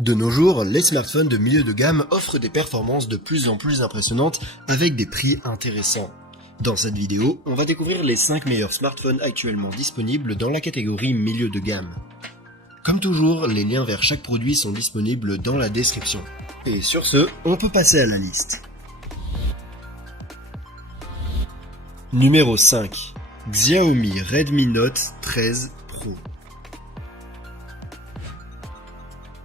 De nos jours, les smartphones de milieu de gamme offrent des performances de plus en plus impressionnantes avec des prix intéressants. Dans cette vidéo, on va découvrir les 5 meilleurs smartphones actuellement disponibles dans la catégorie milieu de gamme. Comme toujours, les liens vers chaque produit sont disponibles dans la description. Et sur ce, on peut passer à la liste. Numéro 5. Xiaomi Redmi Note 13 Pro.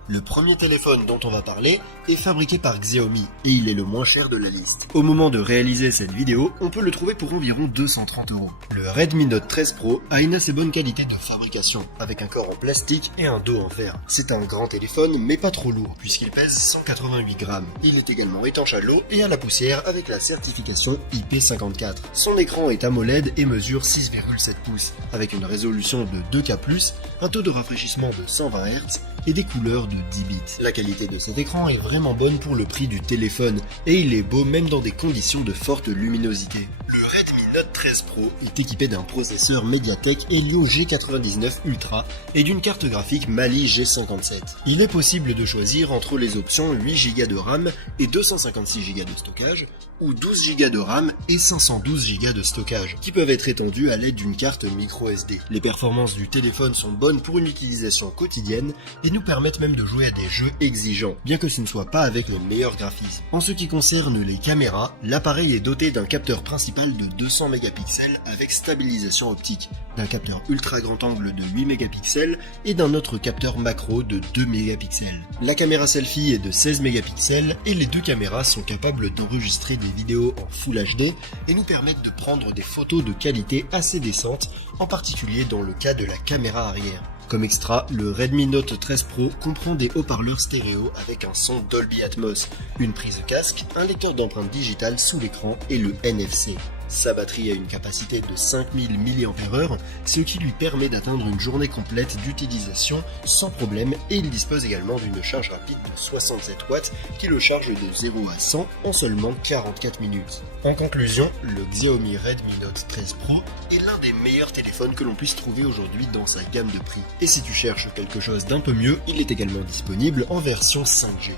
Le premier téléphone dont on va parler est fabriqué par Xiaomi et il est le moins cher de la liste. Au moment de réaliser cette vidéo, on peut le trouver pour environ 230 €. Le Redmi Note 13 Pro a une assez bonne qualité de fabrication, avec un corps en plastique et un dos en verre. C'est un grand téléphone mais pas trop lourd puisqu'il pèse 188 grammes. Il est également étanche à l'eau et à la poussière avec la certification IP54. Son écran est AMOLED et mesure 6,7 pouces, avec une résolution de 2K+, un taux de rafraîchissement de 120 Hz et des couleurs de 10 bits. La qualité de cet écran est vraiment bonne pour le prix du téléphone et il est beau même dans des conditions de forte luminosité. Le Redmi Note 13 Pro est équipé d'un processeur MediaTek Helio G99 Ultra et d'une carte graphique Mali G57. Il est possible de choisir entre les options 8 Go de RAM et 256 Go de stockage ou 12 Go de RAM et 512 Go de stockage qui peuvent être étendus à l'aide d'une carte microSD. Les performances du téléphone sont bonnes pour une utilisation quotidienne et nous permettent même de jouer à des jeux exigeants, bien que ce ne soit pas avec le meilleur graphisme. En ce qui concerne les caméras, l'appareil est doté d'un capteur principal de 200 mégapixels avec stabilisation optique, d'un capteur ultra grand angle de 8 mégapixels et d'un autre capteur macro de 2 mégapixels. La caméra selfie est de 16 mégapixels et les deux caméras sont capables d'enregistrer des vidéos en Full HD et nous permettent de prendre des photos de qualité assez décente, en particulier dans le cas de la caméra arrière. Comme extra, le Redmi Note 13 Pro comprend des haut-parleurs stéréo avec un son Dolby Atmos, une prise casque, un lecteur d'empreintes digitales sous l'écran et le NFC. Sa batterie a une capacité de 5000 mAh, ce qui lui permet d'atteindre une journée complète d'utilisation sans problème et il dispose également d'une charge rapide de 67 watts qui le charge de 0 à 100 en seulement 44 minutes. En conclusion, le Xiaomi Redmi Note 13 Pro est l'un des meilleurs téléphones que l'on puisse trouver aujourd'hui dans sa gamme de prix. Et si tu cherches quelque chose d'un peu mieux, il est également disponible en version 5G.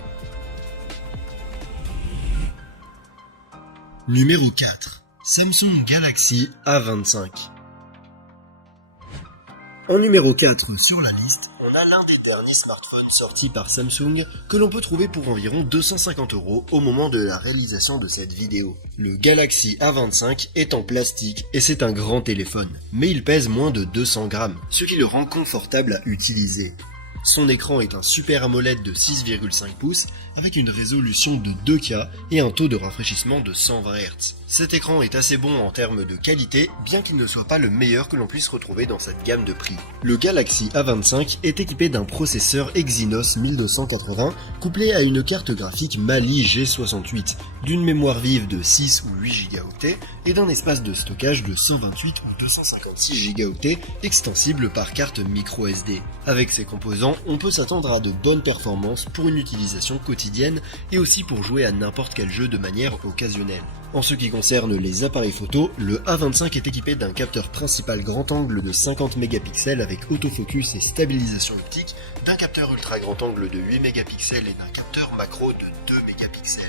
Numéro 4. Samsung Galaxy A25. En numéro 4 sur la liste, on a l'un des derniers smartphones sortis par Samsung que l'on peut trouver pour environ 250 € au moment de la réalisation de cette vidéo. Le Galaxy A25 est en plastique et c'est un grand téléphone, mais il pèse moins de 200 grammes, ce qui le rend confortable à utiliser. Son écran est un Super AMOLED de 6,5 pouces avec une résolution de 2K et un taux de rafraîchissement de 120 Hz. Cet écran est assez bon en termes de qualité, bien qu'il ne soit pas le meilleur que l'on puisse retrouver dans cette gamme de prix. Le Galaxy A25 est équipé d'un processeur Exynos 1280 couplé à une carte graphique Mali G68, d'une mémoire vive de 6 ou 8 Go et d'un espace de stockage de 128 ou 256 Go extensible par carte microSD. Avec ces composants, on peut s'attendre à de bonnes performances pour une utilisation quotidienne et aussi pour jouer à n'importe quel jeu de manière occasionnelle. En ce qui concerne les appareils photo, le A25 est équipé d'un capteur principal grand angle de 50 mégapixels avec autofocus et stabilisation optique, d'un capteur ultra grand angle de 8 mégapixels et d'un capteur macro de 2 mégapixels.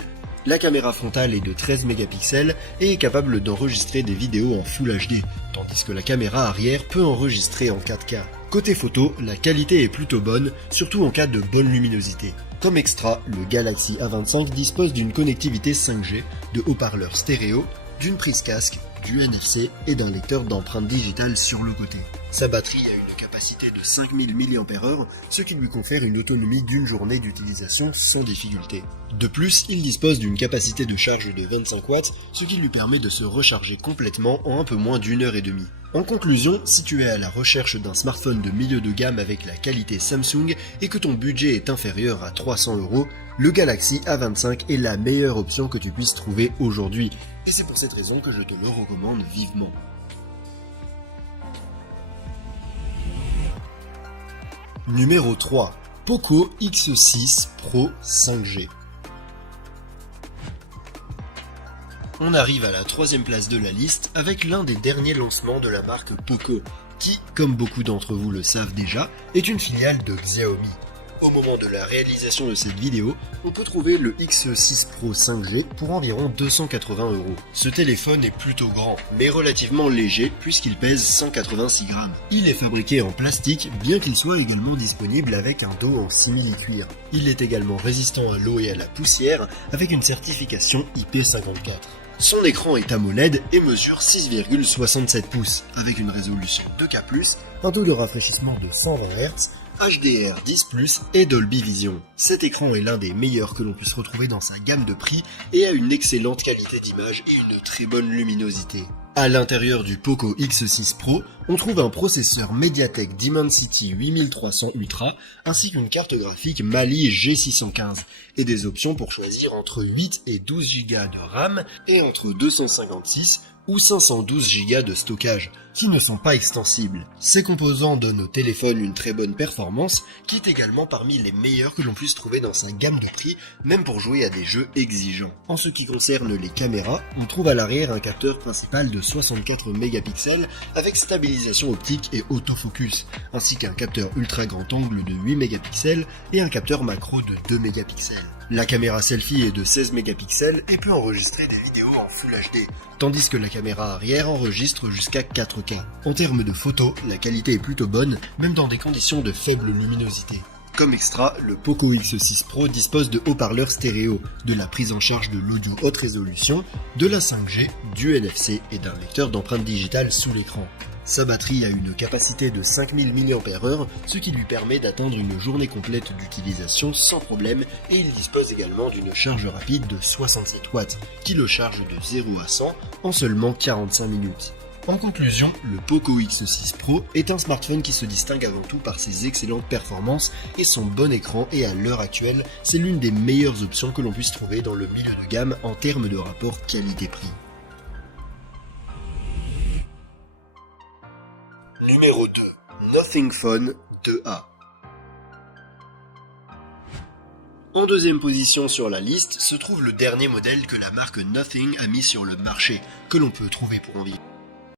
La caméra frontale est de 13 mégapixels et est capable d'enregistrer des vidéos en Full HD, tandis que la caméra arrière peut enregistrer en 4K. Côté photo, la qualité est plutôt bonne, surtout en cas de bonne luminosité. Comme extra, le Galaxy A25 dispose d'une connectivité 5G, de haut-parleurs stéréo, d'une prise casque, du NFC et d'un lecteur d'empreintes digitales sur le côté. Sa batterie a une capacité de 5000 mAh, ce qui lui confère une autonomie d'une journée d'utilisation sans difficulté. De plus, il dispose d'une capacité de charge de 25 watts, ce qui lui permet de se recharger complètement en un peu moins d'une heure et demie. En conclusion, si tu es à la recherche d'un smartphone de milieu de gamme avec la qualité Samsung et que ton budget est inférieur à 300 €, le Galaxy A25 est la meilleure option que tu puisses trouver aujourd'hui. Et c'est pour cette raison que je te le recommande vivement. Numéro 3. Poco X6 Pro 5G. On arrive à la 3e place de la liste avec l'un des derniers lancements de la marque Poco, qui, comme beaucoup d'entre vous le savent déjà, est une filiale de Xiaomi. Au moment de la réalisation de cette vidéo, on peut trouver le X6 Pro 5G pour environ 280 €. Ce téléphone est plutôt grand, mais relativement léger puisqu'il pèse 186 grammes. Il est fabriqué en plastique, bien qu'il soit également disponible avec un dos en simili-cuir. Il est également résistant à l'eau et à la poussière avec une certification IP54. Son écran est AMOLED et mesure 6,67 pouces, avec une résolution 2K+, un taux de rafraîchissement de 120 Hz, HDR10+, et Dolby Vision. Cet écran est l'un des meilleurs que l'on puisse retrouver dans sa gamme de prix et a une excellente qualité d'image et une très bonne luminosité. À l'intérieur du Poco X6 Pro, on trouve un processeur MediaTek Dimensity 8300 Ultra ainsi qu'une carte graphique Mali G615 et des options pour choisir entre 8 et 12 Go de RAM et entre 256 ou 512 Go de stockage, qui ne sont pas extensibles. Ces composants donnent au téléphone une très bonne performance, qui est également parmi les meilleurs que l'on puisse trouver dans sa gamme de prix, même pour jouer à des jeux exigeants. En ce qui concerne les caméras, on trouve à l'arrière un capteur principal de 64 mégapixels avec stabilisation optique et autofocus, ainsi qu'un capteur ultra grand angle de 8 mégapixels et un capteur macro de 2 mégapixels. La caméra selfie est de 16 mégapixels et peut enregistrer des vidéos en Full HD, tandis que la caméra arrière enregistre jusqu'à 4K. En termes de photos, la qualité est plutôt bonne, même dans des conditions de faible luminosité. Comme extra, le Poco X6 Pro dispose de haut-parleurs stéréo, de la prise en charge de l'audio haute résolution, de la 5G, du NFC et d'un lecteur d'empreintes digitales sous l'écran. Sa batterie a une capacité de 5000 mAh, ce qui lui permet d'atteindre une journée complète d'utilisation sans problème, et il dispose également d'une charge rapide de 67 watts, qui le charge de 0 à 100 en seulement 45 minutes. En conclusion, le Poco X6 Pro est un smartphone qui se distingue avant tout par ses excellentes performances et son bon écran, et à l'heure actuelle, c'est l'une des meilleures options que l'on puisse trouver dans le milieu de gamme en termes de rapport qualité-prix. Numéro 2. Nothing Phone 2A. En deuxième position sur la liste se trouve le dernier modèle que la marque Nothing a mis sur le marché, que l'on peut trouver pour environ